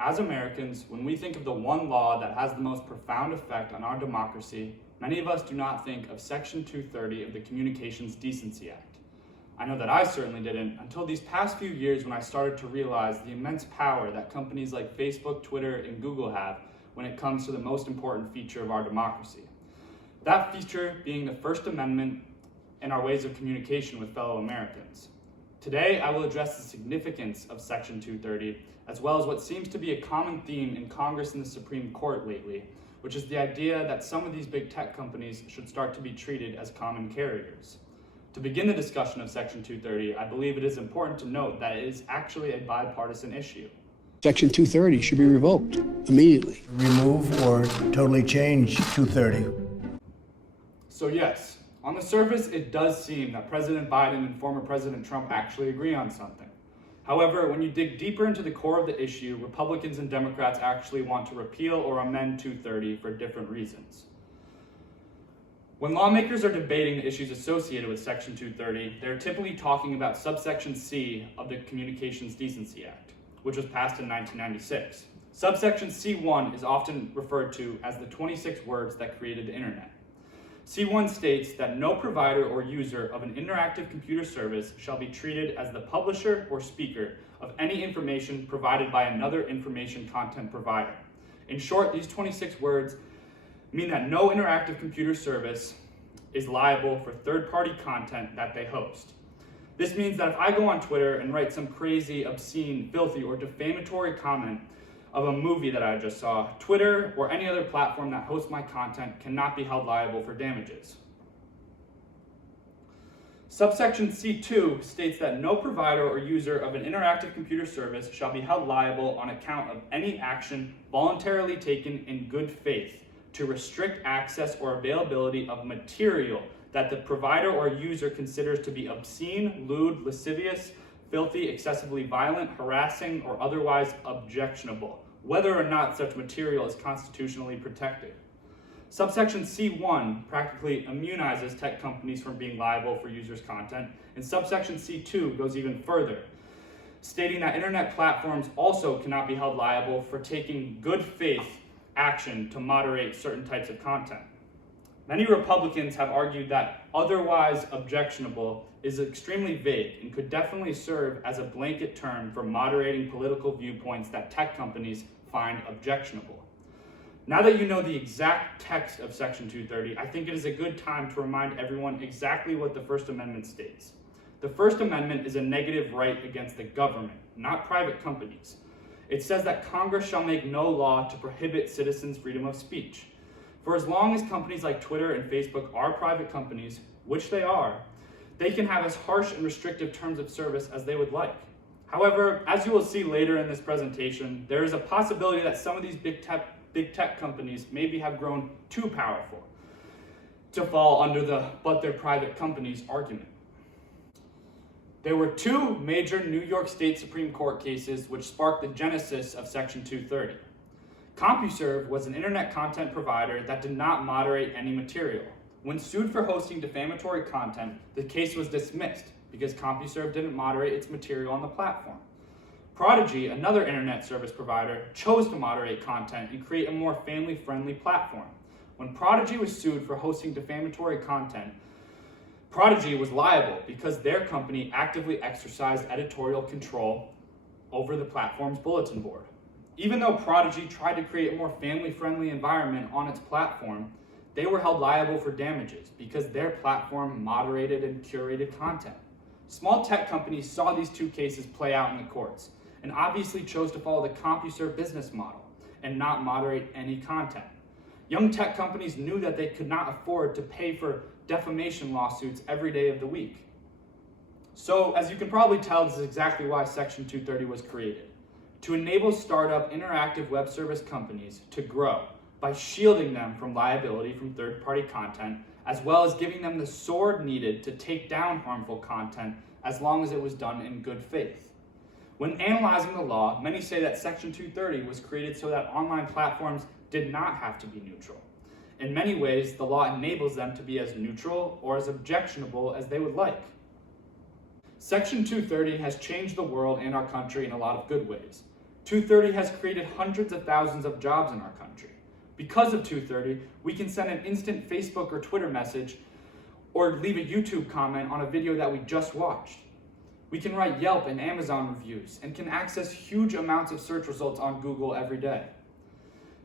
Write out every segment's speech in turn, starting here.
as Americans, when we think of the one law that has the most profound effect on our democracy, many of us do not think of Section 230 of the Communications Decency Act. I know that I certainly didn't until these past few years when I started to realize the immense power that companies like Facebook, Twitter, and Google have when it comes to the most important feature of our democracy. That feature being the First Amendment and our ways of communication with fellow Americans. Today, I will address the significance of Section 230, as well as what seems to be a common theme in Congress and the Supreme Court lately, which is the idea that some of these big tech companies should start to be treated as common carriers. To begin the discussion of Section 230, I believe it is important to note that it is actually a bipartisan issue. Section 230 should be revoked immediately. Remove or totally change 230. So yes, on the surface, it does seem that President Biden and former President Trump actually agree on something. However, when you dig deeper into the core of the issue, Republicans and Democrats actually want to repeal or amend 230 for different reasons. When lawmakers are debating the issues associated with Section 230, they're typically talking about subsection C of the Communications Decency Act, which was passed in 1996. Subsection C1 is often referred to as the 26 words that created the internet. C1 states that no provider or user of an interactive computer service shall be treated as the publisher or speaker of any information provided by another information content provider. In short, these 26 words mean that no interactive computer service is liable for third-party content that they host. This means that if I go on Twitter and write some crazy, obscene, filthy, or defamatory comment of a movie that I just saw, Twitter or any other platform that hosts my content cannot be held liable for damages. Subsection C2 states that no provider or user of an interactive computer service shall be held liable on account of any action voluntarily taken in good faith to restrict access or availability of material that the provider or user considers to be obscene, lewd, lascivious, filthy, excessively violent, harassing, or otherwise objectionable, whether or not such material is constitutionally protected. Subsection C1 practically immunizes tech companies from being liable for users' content, and subsection C2 goes even further, stating that internet platforms also cannot be held liable for taking good faith action to moderate certain types of content. Many Republicans have argued that otherwise objectionable is extremely vague and could definitely serve as a blanket term for moderating political viewpoints that tech companies find objectionable. Now that you know the exact text of Section 230, I think it is a good time to remind everyone exactly what the First Amendment states. The First Amendment is a negative right against the government, not private companies. It says that Congress shall make no law to prohibit citizens' freedom of speech. For as long as companies like Twitter and Facebook are private companies, which they are, they can have as harsh and restrictive terms of service as they would like. However, as you will see later in this presentation, there is a possibility that some of these big tech companies maybe have grown too powerful to fall under the "but they're private companies" argument. There were two major New York State Supreme Court cases which sparked the genesis of Section 230. CompuServe was an internet content provider that did not moderate any material. When sued for hosting defamatory content, the case was dismissed because CompuServe didn't moderate its material on the platform. Prodigy, another internet service provider, chose to moderate content and create a more family-friendly platform. When Prodigy was sued for hosting defamatory content, Prodigy was liable because their company actively exercised editorial control over the platform's bulletin board. Even though Prodigy tried to create a more family-friendly environment on its platform, they were held liable for damages because their platform moderated and curated content. Small tech companies saw these two cases play out in the courts and obviously chose to follow the CompuServe business model and not moderate any content. Young tech companies knew that they could not afford to pay for defamation lawsuits every day of the week. So, as you can probably tell, this is exactly why Section 230 was created. To enable startup interactive web service companies to grow by shielding them from liability from third-party content, as well as giving them the sword needed to take down harmful content as long as it was done in good faith. When analyzing the law, many say that Section 230 was created so that online platforms did not have to be neutral. In many ways, the law enables them to be as neutral or as objectionable as they would like. Section 230 has changed the world and our country in a lot of good ways. 230 has created hundreds of thousands of jobs in our country. Because of 230, we can send an instant Facebook or Twitter message or leave a YouTube comment on a video that we just watched. We can write Yelp and Amazon reviews and can access huge amounts of search results on Google every day.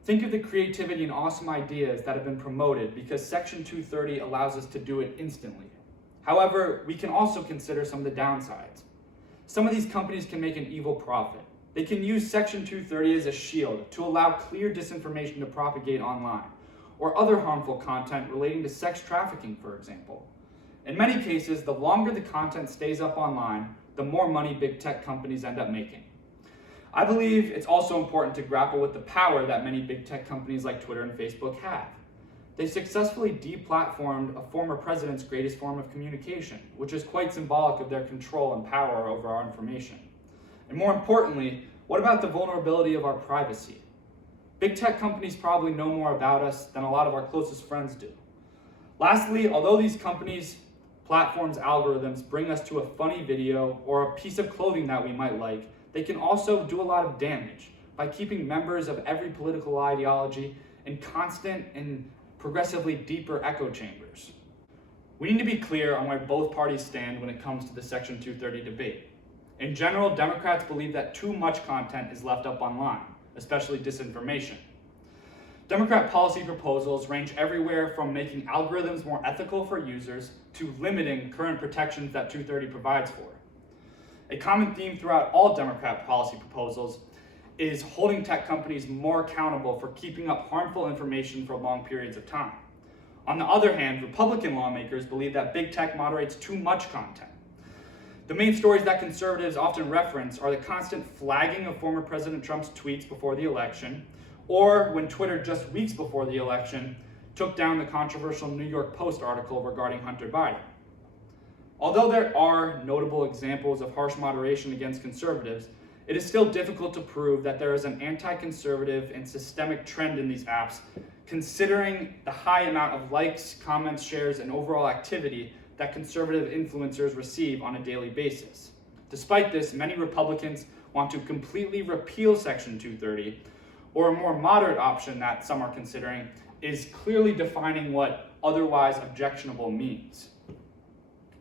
Think of the creativity and awesome ideas that have been promoted because Section 230 allows us to do it instantly. However, we can also consider some of the downsides. Some of these companies can make an evil profit. They can use Section 230 as a shield to allow clear disinformation to propagate online, or other harmful content relating to sex trafficking, for example. In many cases, the longer the content stays up online, the more money big tech companies end up making. I believe it's also important to grapple with the power that many big tech companies like Twitter and Facebook have. They successfully deplatformed a former president's greatest form of communication, which is quite symbolic of their control and power over our information. And more importantly, what about the vulnerability of our privacy? Big tech companies probably know more about us than a lot of our closest friends do. Lastly, although these companies' platforms' algorithms bring us to a funny video or a piece of clothing that we might like, they can also do a lot of damage by keeping members of every political ideology in constant and progressively deeper echo chambers. We need to be clear on where both parties stand when it comes to the Section 230 debate. In general, Democrats believe that too much content is left up online, especially disinformation. Democrat policy proposals range everywhere from making algorithms more ethical for users to limiting current protections that 230 provides for. A common theme throughout all Democrat policy proposals is holding tech companies more accountable for keeping up harmful information for long periods of time. On the other hand, Republican lawmakers believe that big tech moderates too much content. The main stories that conservatives often reference are the constant flagging of former President Trump's tweets before the election, or when Twitter just weeks before the election took down the controversial New York Post article regarding Hunter Biden. Although there are notable examples of harsh moderation against conservatives, it is still difficult to prove that there is an anti-conservative and systemic trend in these apps, considering the high amount of likes, comments, shares, and overall activity that conservative influencers receive on a daily basis. Despite this, many Republicans want to completely repeal Section 230, or a more moderate option that some are considering is clearly defining what otherwise objectionable means.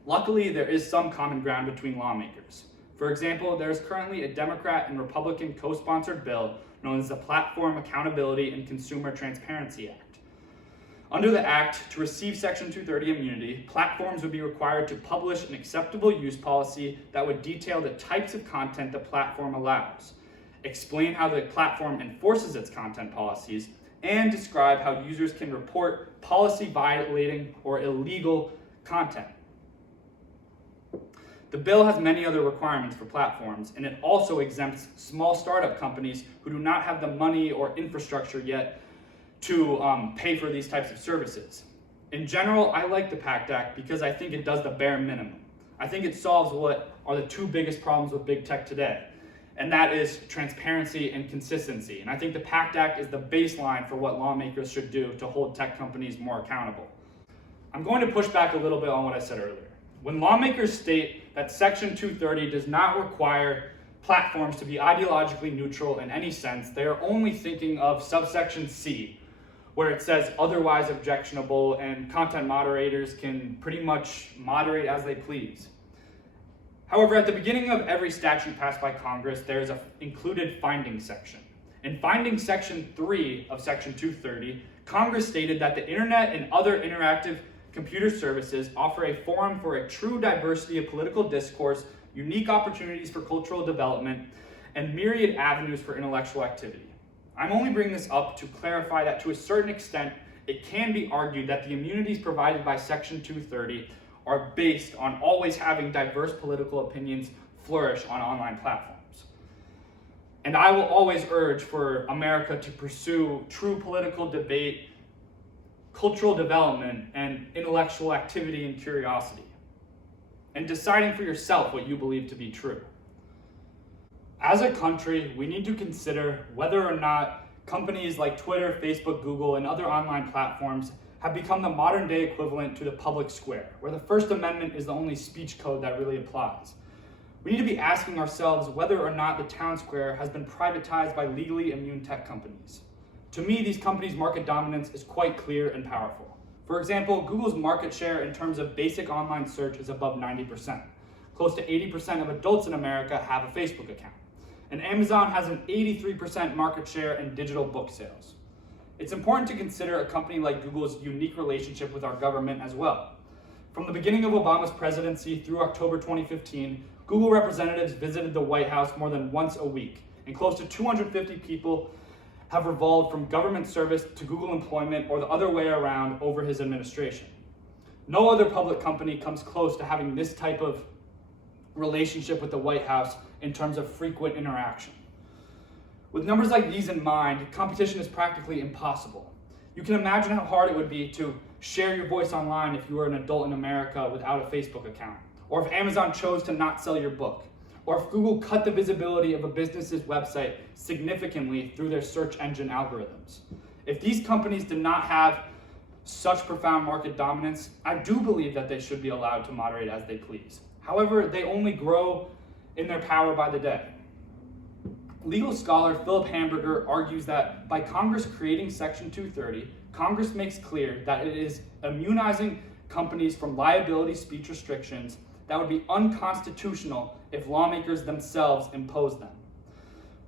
Luckily, there is some common ground between lawmakers. For example, there is currently a Democrat and Republican co-sponsored bill known as the Platform Accountability and Consumer Transparency Act. Under the Act, to receive Section 230 immunity, platforms would be required to publish an acceptable use policy that would detail the types of content the platform allows, explain how the platform enforces its content policies, and describe how users can report policy-violating or illegal content. The bill has many other requirements for platforms, and it also exempts small startup companies who do not have the money or infrastructure yet to pay for these types of services. In general, I like the PACT Act because I think it does the bare minimum. I think it solves what are the two biggest problems with big tech today, and that is transparency and consistency. And I think the PACT Act is the baseline for what lawmakers should do to hold tech companies more accountable. I'm going to push back a little bit on what I said earlier. When lawmakers state that Section 230 does not require platforms to be ideologically neutral in any sense, they are only thinking of subsection C, where it says otherwise objectionable and content moderators can pretty much moderate as they please. However, at the beginning of every statute passed by Congress, there is an included findings section. In findings section 3 of Section 230, Congress stated that the internet and other interactive computer services offer a forum for a true diversity of political discourse, unique opportunities for cultural development, and myriad avenues for intellectual activity. I'm only bringing this up to clarify that to a certain extent, it can be argued that the immunities provided by Section 230 are based on always having diverse political opinions flourish on online platforms. And I will always urge for America to pursue true political debate, cultural development, and intellectual activity and curiosity, and deciding for yourself what you believe to be true. As a country, we need to consider whether or not companies like Twitter, Facebook, Google, and other online platforms have become the modern day equivalent to the public square, where the First Amendment is the only speech code that really applies. We need to be asking ourselves whether or not the town square has been privatized by legally immune tech companies. To me, these companies' market dominance is quite clear and powerful. For example, Google's market share in terms of basic online search is above 90%. Close to 80% of adults in America have a Facebook account. And Amazon has an 83% market share in digital book sales. It's important to consider a company like Google's unique relationship with our government as well. From the beginning of Obama's presidency through October 2015, Google representatives visited the White House more than once a week, and close to 250 people have revolved from government service to Google employment or the other way around over his administration. No other public company comes close to having this type of relationship with the White House in terms of frequent interaction. With numbers like these in mind, competition is practically impossible. You can imagine how hard it would be to share your voice online if you were an adult in America without a Facebook account, or if Amazon chose to not sell your book, or if Google cut the visibility of a business's website significantly through their search engine algorithms. If these companies did not have such profound market dominance, I do believe that they should be allowed to moderate as they please. However, they only grow in their power by the day. Legal scholar Philip Hamburger argues that by Congress creating Section 230, Congress makes clear that it is immunizing companies from liability speech restrictions that would be unconstitutional if lawmakers themselves impose them.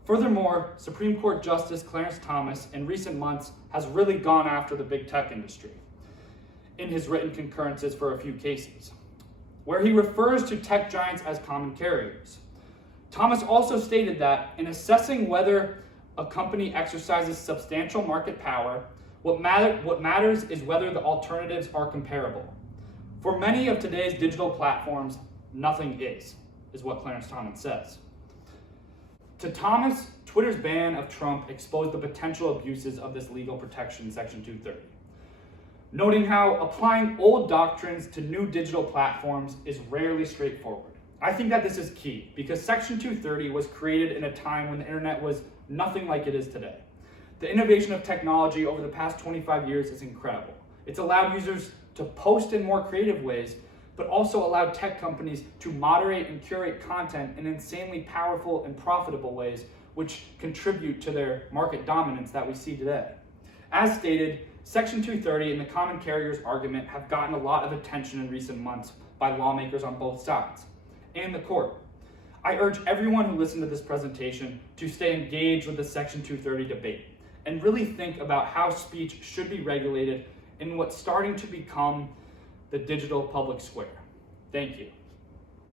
Furthermore, Supreme Court Justice Clarence Thomas in recent months has really gone after the big tech industry in his written concurrences for a few cases, where he refers to tech giants as common carriers. Thomas also stated that in assessing whether a company exercises substantial market power, what matters is whether the alternatives are comparable. For many of today's digital platforms, nothing is what Clarence Thomas says. To Thomas, Twitter's ban of Trump exposed the potential abuses of this legal protection, Section 230, noting how applying old doctrines to new digital platforms is rarely straightforward. I think that this is key because Section 230 was created in a time when the internet was nothing like it is today. The innovation of technology over the past 25 years is incredible. It's allowed users to post in more creative ways, but also allowed tech companies to moderate and curate content in insanely powerful and profitable ways, which contribute to their market dominance that we see today. As stated, Section 230 and the common carriers argument have gotten a lot of attention in recent months by lawmakers on both sides and the court. I urge everyone who listened to this presentation to stay engaged with the Section 230 debate and really think about how speech should be regulated in what's starting to become the digital public square. Thank you.